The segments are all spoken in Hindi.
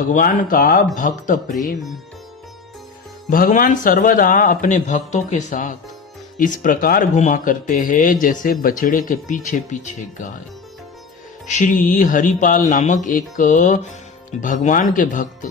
भगवान का भक्त प्रेम। भगवान सर्वदा अपने भक्तों के साथ इस प्रकार घुमा करते हैं जैसे बछड़े के पीछे पीछे गाय। श्री हरिपाल नामक एक भगवान के भक्त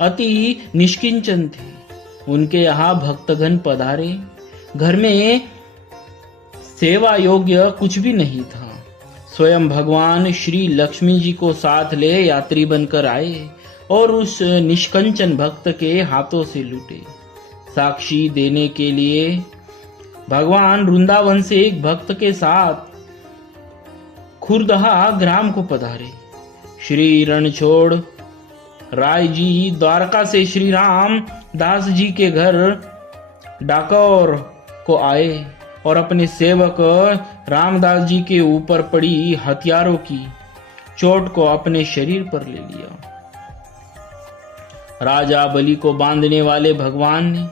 अति निष्किंचन थे। उनके यहाँ भक्तगण पधारे। घर में सेवा योग्य कुछ भी नहीं था। स्वयं भगवान श्री लक्ष्मी जी को साथ ले यात्री बनकर आए और उस निष्कंचन भक्त के हाथों से लूटे। साक्षी देने के लिए भगवान वृंदावन से एक भक्त के साथ खुरदहा ग्राम को पधारे। श्री रणछोड़ राय जी द्वारका से श्री राम दास जी के घर डाकोर को आए और अपने सेवक रामदास जी के ऊपर पड़ी हथियारों की चोट को अपने शरीर पर ले लिया। राजा बलि को बांधने वाले भगवान ने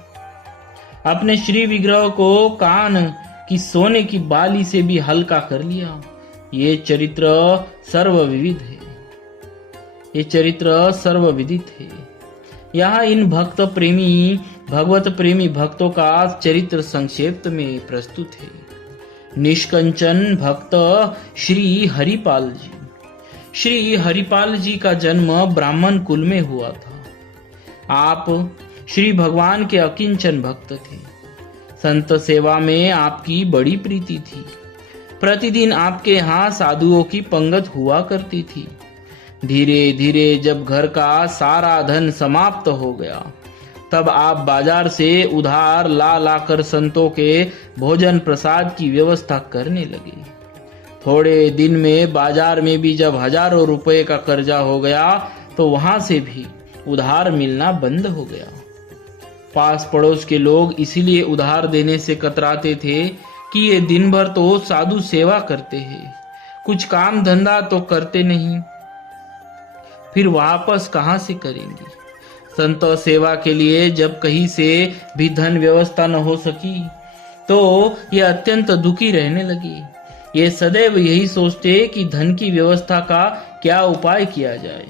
अपने श्री विग्रह को कान की सोने की बाली से भी हल्का कर लिया। ये चरित्र सर्वविदित है। यहाँ इन भगवत प्रेमी भक्तों का चरित्र संक्षेप में प्रस्तुत है। निष्कंचन भक्त श्री हरिपाल जी। श्री हरिपाल जी का जन्म ब्राह्मण कुल में हुआ था। आप श्री भगवान के अकिंचन भक्त थे। संत सेवा में आपकी बड़ी प्रीति थी। प्रतिदिन आपके यहाँ साधुओं की पंगत हुआ करती थी। धीरे धीरे जब घर का सारा धन समाप्त हो गया तब आप बाजार से उधार ला कर संतों के भोजन प्रसाद की व्यवस्था करने लगे। थोड़े दिन में बाजार में भी जब हजारों रुपए का कर्जा हो गया तो वहां से भी उधार मिलना बंद हो गया। पास पड़ोस के लोग इसीलिए उधार देने से कतराते थे कि ये दिन भर तो साधु सेवा करते हैं, कुछ काम धंधा तो करते नहीं, फिर वापस कहां से करेंगे। संत सेवा के लिए जब कहीं से भी धन व्यवस्था न हो सकी तो ये अत्यंत दुखी रहने लगे। ये सदैव यही सोचते कि धन की व्यवस्था का क्या उपाय किया जाए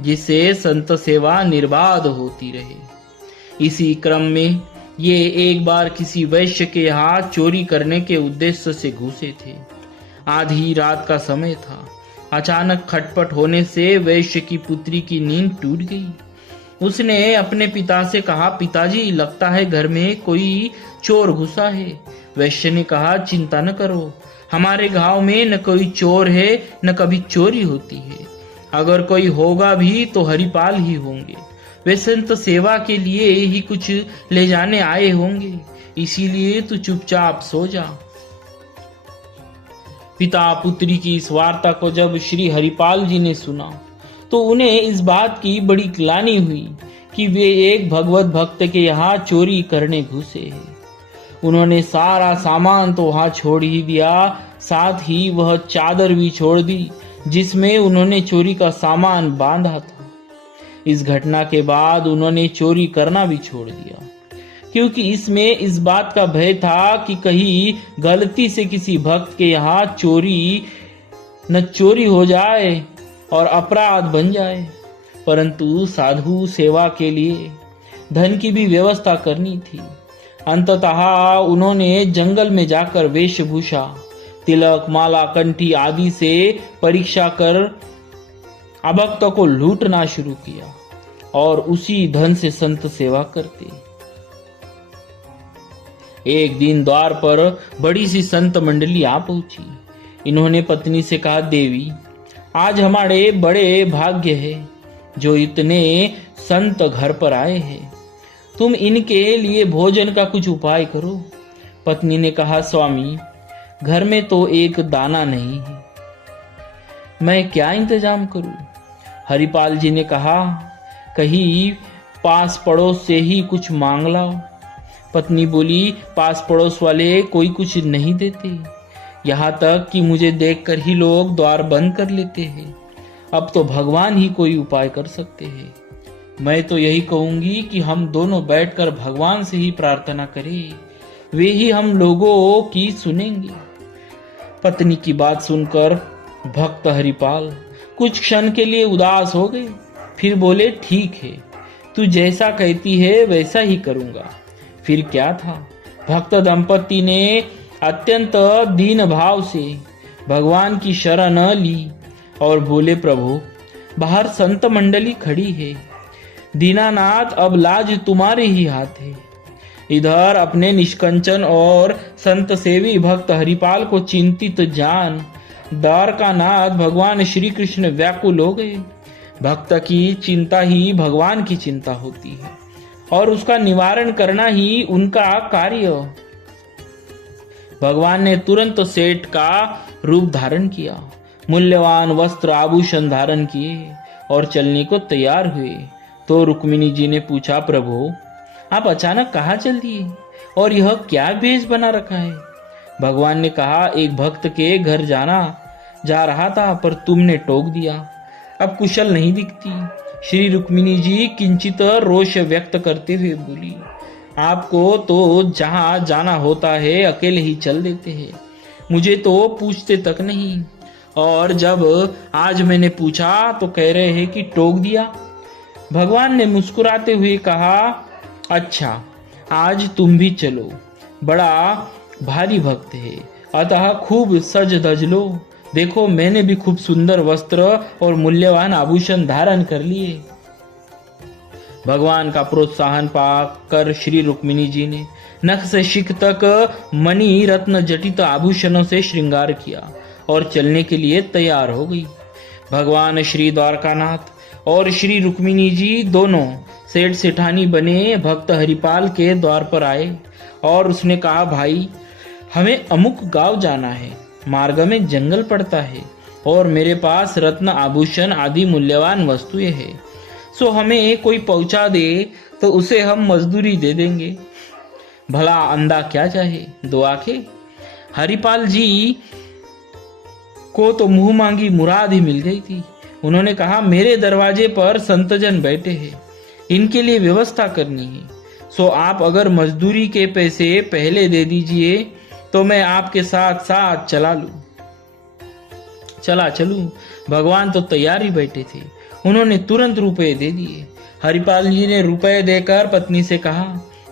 जिससे संत सेवा निर्बाध होती रहे। इसी क्रम में ये एक बार किसी वैश्य के यहाँ चोरी करने के उद्देश्य से घुसे थे। आधी रात का समय था। अचानक खटपट होने से वैश्य की पुत्री की नींद टूट गई। उसने अपने पिता से कहा, पिताजी लगता है घर में कोई चोर घुसा है। वैश्य ने कहा, चिंता न करो, हमारे गांव में न कोई चोर है न कभी चोरी होती है। अगर कोई होगा भी तो हरिपाल ही होंगे। वे संत सेवा के लिए ही कुछ ले जाने आए होंगे, इसीलिए तू चुपचाप सो जा। पिता पुत्री की इस वार्ता को जब श्री हरिपाल जी ने सुना तो उन्हें इस बात की बड़ी ग्लानि हुई कि वे एक भगवत भक्त के यहाँ चोरी करने घुसे हैं। उन्होंने सारा सामान तो वहां छोड़ ही दिया, साथ ही वह चादर भी छोड़ दी जिसमें उन्होंने चोरी का सामान बांधा था। इस घटना के बाद उन्होंने चोरी करना भी छोड़ दिया, क्योंकि इसमें इस बात का भय था कि कहीं गलती से किसी भक्त के यहाँ चोरी हो जाए और अपराध बन जाए। परंतु साधु सेवा के लिए धन की भी व्यवस्था करनी थी। अंततः उन्होंने जंगल में जाकर वेशभूषा, तिलक, माला, कंठी आदि से परीक्षा कर अभक्तों को लूटना शुरू किया और उसी धन से संत सेवा करते। एक दिन द्वार पर बड़ी सी संत मंडली आ पहुंची। इन्होंने पत्नी से कहा, देवी आज हमारे बड़े भाग्य है जो इतने संत घर पर आए हैं। तुम इनके लिए भोजन का कुछ उपाय करो। पत्नी ने कहा, स्वामी घर में तो एक दाना नहीं है, मैं क्या इंतजाम करूं। हरिपाल जी ने कहा, कहीं पास पड़ोस से ही कुछ मांग लाओ। पत्नी बोली, पास पड़ोस वाले कोई कुछ नहीं देते, यहाँ तक कि मुझे देखकर ही लोग द्वार बंद कर लेते हैं। अब तो भगवान ही कोई उपाय कर सकते हैं। मैं तो यही कहूंगी कि हम दोनों बैठकर भगवान से ही प्रार्थना करें, वे ही हम लोगों की सुनेंगे। पत्नी की बात सुनकर भक्त हरिपाल कुछ क्षण के लिए उदास हो गए। फिर बोले, ठीक है, तू जैसा कहती है वैसा ही करूंगा। फिर क्या था, भक्त दंपति ने अत्यंत दीन भाव से भगवान की शरण ली और बोले, प्रभु बाहर संत मंडली खड़ी है, दीनानाथ अब लाज तुम्हारे ही हाथ है। इधर अपने निष्कंचन और संत सेवी भक्त हरिपाल को चिंतित जान द्वारकानाथ भगवान श्री कृष्ण व्याकुल हो गए। भक्त की चिंता ही भगवान की चिंता होती है और उसका निवारण करना ही उनका कार्य। भगवान ने तुरंत सेठ का रूप धारण किया, मूल्यवान वस्त्र आभूषण धारण किए और चलने को तैयार हुए। तो रुक्मिणी जी ने पूछा, प्रभु आप अचानक कहाँ चल दिए और यह क्या भेष बना रखा है? भगवान ने कहा, एक भक्त के घर जा रहा था पर तुमने टोक दिया, अब कुशल नहीं दिखती। श्री रुक्मिणी जी किंचित रोष व्यक्त करते हुए बोली, आपको तो जहाँ जाना होता है अकेले ही चल देते हैं, मुझे तो पूछते तक नहीं, और जब आज मैंने पूछा तो कह रहे हैं कि टोक दिया। भगवान ने मुस्कुराते हुए कहा, अच्छा आज तुम भी चलो, बड़ा भारी भक्त है, अतः खूब सज धज लो। देखो मैंने भी खूब सुंदर वस्त्र और मूल्यवान आभूषण धारण कर लिए। भगवान का प्रोत्साहन पाकर श्री रुक्मिणी जी ने नख से शिख तक मणि रत्न जटित आभूषणों से श्रृंगार किया और चलने के लिए तैयार हो गई। भगवान श्री द्वारकानाथ और श्री रुक्मिणी जी दोनों सेठ सेठानी बने भक्त हरिपाल के द्वार पर आए और उसने कहा, भाई हमें अमुक गांव जाना है, मार्ग में जंगल पड़ता है और मेरे पास रत्न आभूषण आदि मूल्यवान वस्तुएं हैं, सो हमें कोई पहुंचा दे तो उसे हम मजदूरी दे देंगे। भला अंधा क्या चाहे, दो आंखें। हरिपाल जी को तो मुंह मांगी मुराद ही मिल गई थी। उन्होंने कहा, मेरे दरवाजे पर संतजन बैठे हैं, इनके लिए व्यवस्था करनी है, सो आप अगर मजदूरी के पैसे पहले दे दीजिए तो मैं आपके साथ साथ चलूं। भगवान तो तैयार ही बैठे थे, उन्होंने तुरंत रुपए दे दिए। हरिपाल जी ने रुपए देकर पत्नी से कहा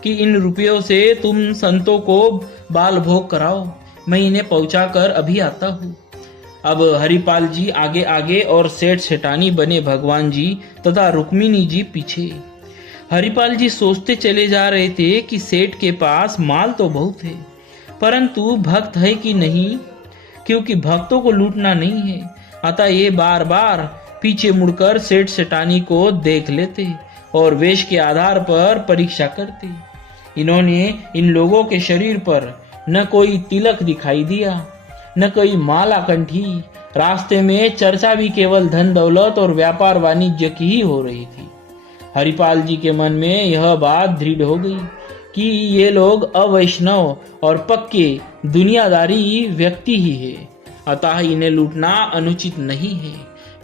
कि इन रुपयों से तुम संतों को बाल भोग कराओ, मैं इन्हें पहुंचाकर अभी आता हूँ। अब हरिपाल जी आगे आगे और सेठ सेठानी बने भगवान जी तथा रुक्मिणी जी पीछे। हरिपाल जी सोचते चले जा रहे थे कि सेठ के पास माल तो बहुत है, परंतु भक्त है कि नहीं, क्योंकि भक्तों को लूटना नहीं है। अतः ये बार बार पीछे मुड़कर सेठ सेठानी को देख लेते और वेश के आधार पर परीक्षा करते। इन्होंने इन लोगों के शरीर पर न कोई तिलक दिखाई दिया, न कोई माला कंठी। रास्ते में चर्चा भी केवल धन दौलत और व्यापार वाणिज्य की ही हो रही थी। हरिपाल जी के मन में यह बात दृढ़ हो गई कि ये लोग अवैष्णव और पक्के दुनियादारी व्यक्ति ही है, अतः इन्हें लूटना अनुचित नहीं है।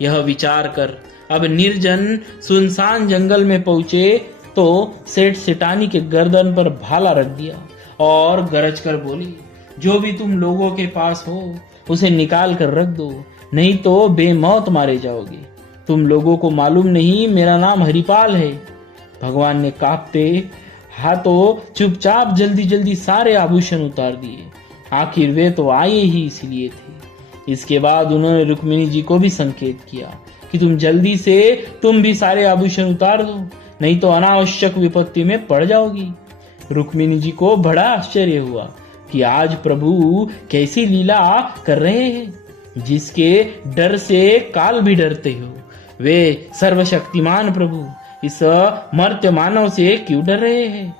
यह विचार कर अब निर्जन सुनसान जंगल में पहुंचे तो सेठ सेठानी के गर्दन पर भाला रख दिया और गरज कर बोली, जो भी तुम लोगों के पास हो उसे निकाल कर रख दो, नहीं तो बेमौत मारे जाओगे। तुम लोगों को मालूम नहीं मेरा नाम हरिपाल है। भगवान ने कांपते हाथों चुपचाप जल्दी जल्दी सारे आभूषण उतार दिए, आखिर वे तो आए ही इसलिए थे। इसके बाद उन्होंने रुक्मिणी जी को भी संकेत किया कि तुम भी सारे आभूषण उतार दो, नहीं तो अनावश्यक विपत्ति में पड़ जाओगी। रुक्मिणी जी को बड़ा आश्चर्य हुआ कि आज प्रभु कैसी लीला कर रहे हैं, जिसके डर से काल भी डरते हो। वे सर्वशक्तिमान प्रभु इस मर्त्य मानव से क्यों डर रहे हैं?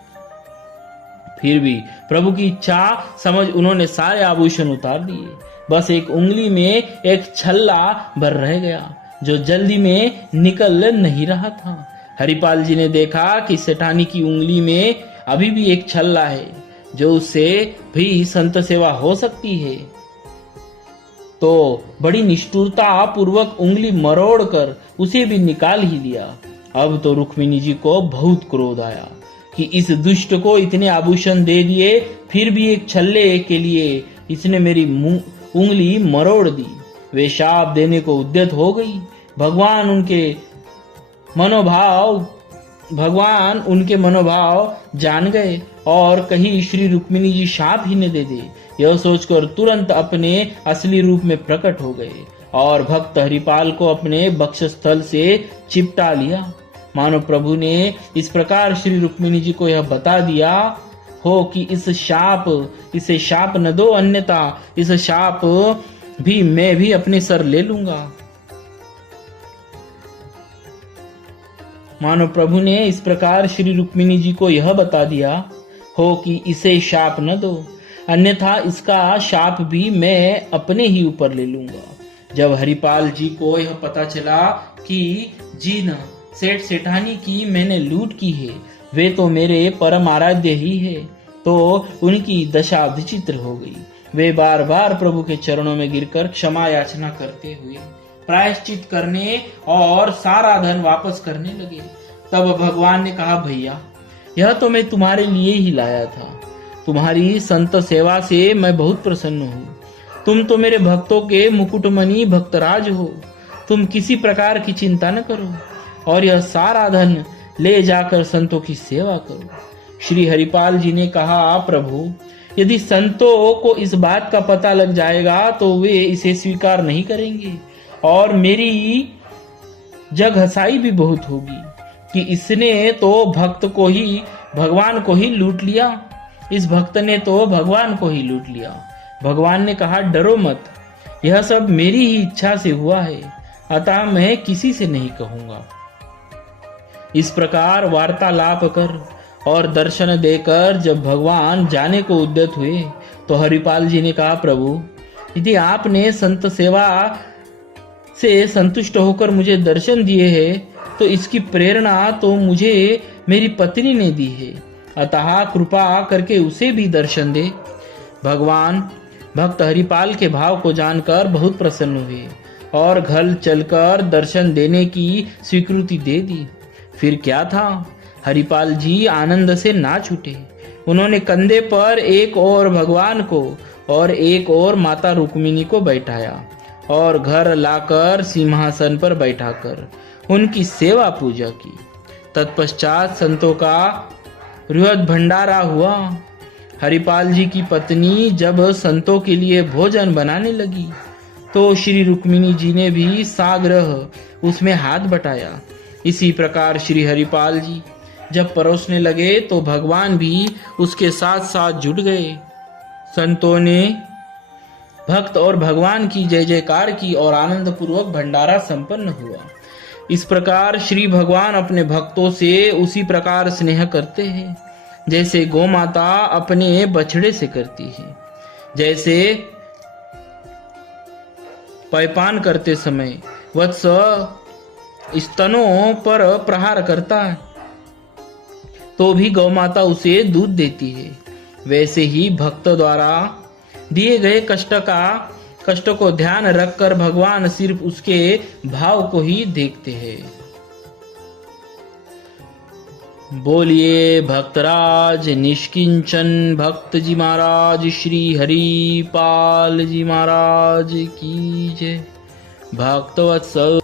फिर भी प्रभु की इच्छा समझ उन्होंने सारे आभूषण उतार दिए। बस एक उंगली में एक छल्ला भर रह गया, जो जल्दी में निकल नहीं रहा था। हरिपाल जी ने देखा कि सेठानी की उंगली में अभी भी एक छल्ला है, जो उससे भी संत सेवा हो सकती है। तो बड़ी निष्ठुरता पूर्वक उंगली मरोड़ कर उसे भी निकाल ही लिया। अब तो रुक्मिणी जी को बहुत क्रोध आया कि इस दुष्ट को इतने आभूषण दे दिए, फिर भी एक छल्ले के लिए इसने मेरी उंगली मरोड़ दी। वे शाप देने को उद्यत हो गई। भगवान उनके मनोभाव भगवान उनके मनोभाव जान गए और कहीं श्री रुक्मिणी जी शाप ही न दे दे, यह सोचकर तुरंत अपने असली रूप में प्रकट हो गए और भक्त हरिपाल को अपने वक्षस्थल से चिपटा लिया। मानो प्रभु ने इस प्रकार श्री रुक्मिणी जी को यह बता दिया हो कि इसे शाप न दो, अन्यथा इस शाप भी मैं भी अपने सर ले लूंगा। मानो प्रभु ने इस प्रकार श्री रुक्मिणी जी को यह बता दिया हो कि इसे शाप न दो, अन्यथा इसका शाप भी मैं अपने ही ऊपर ले लूंगा। जब हरिपाल जी को यह पता चला कि जिन सेठ सेठानी की मैंने लूट की है वे तो मेरे परम आराध्य ही है, तो उनकी दशा विचित्र हो गई। वे बार बार प्रभु के चरणों में गिरकर क्षमा याचना करते हुए प्रायश्चित करने और सारा धन वापस करने लगे। तब भगवान ने कहा, भैया यह तो मैं तुम्हारे लिए ही लाया था। तुम्हारी संत सेवा से मैं बहुत प्रसन्न हूँ। तुम तो मेरे भक्तों के मुकुटमणि भक्तराज हो। तुम किसी प्रकार की चिंता न करो और यह सारा धन ले जाकर संतों की सेवा करो। श्री हरिपाल जी ने कहा, प्रभु यदि संतों को इस बात का पता लग जाएगा तो वे इसे स्वीकार नहीं करेंगे और मेरी जगहसाई भी बहुत होगी कि इसने तो भगवान को ही लूट लिया। इस भक्त ने तो भगवान को ही लूट लिया। भगवान ने कहा, डरो मत, यह सब मेरी ही इच्छा से हुआ है, अतः मैं किसी से नहीं कहूंगा। इस प्रकार वार्तालाप कर और दर्शन देकर जब भगवान जाने को उद्यत हुए तो हरिपाल जी ने कहा, प्रभु यदि आपने संत सेवा से संतुष्ट होकर मुझे दर्शन दिए हैं तो इसकी प्रेरणा तो मुझे मेरी पत्नी ने दी है, अतः कृपा करके उसे भी दर्शन दे। भगवान भक्त हरिपाल के भाव को जानकर बहुत प्रसन्न हुए और घर चलकर दर्शन देने की स्वीकृति दे दी। फिर क्या था, हरिपाल जी आनंद से नाच उठे। उन्होंने कंधे पर एक और भगवान को और एक और माता रुक्मिणी को बैठाया और घर लाकर सिंहासन पर बैठाकर उनकी सेवा पूजा की। तत्पश्चात संतों का बृहद भंडारा हुआ। हरिपाल जी की पत्नी जब संतों के लिए भोजन बनाने लगी तो श्री रुक्मिणी जी ने भी साग्रह उसमें हाथ बटाया। इसी प्रकार श्री हरिपाल जी जब परोसने लगे तो भगवान भी उसके साथ साथ जुट गए। संतों ने भक्त और भगवान की जय जयकार की और आनंद पूर्वक भंडारा संपन्न हुआ। इस प्रकार श्री भगवान अपने भक्तों से उसी प्रकार स्नेह करते हैं जैसे गौ माता अपने बछड़े से करती है। जैसे पायपान करते समय वत्स स्तनों पर प्रहार करता है तो भी गौ माता उसे दूध देती है, वैसे ही भक्त द्वारा दिए गए कष्ट को ध्यान रखकर भगवान सिर्फ उसके भाव को ही देखते हैं। बोलिए भक्तराज निष्किंचन भक्त जी महाराज श्री हरिपाल जी महाराज की जय। भक्तवत्सल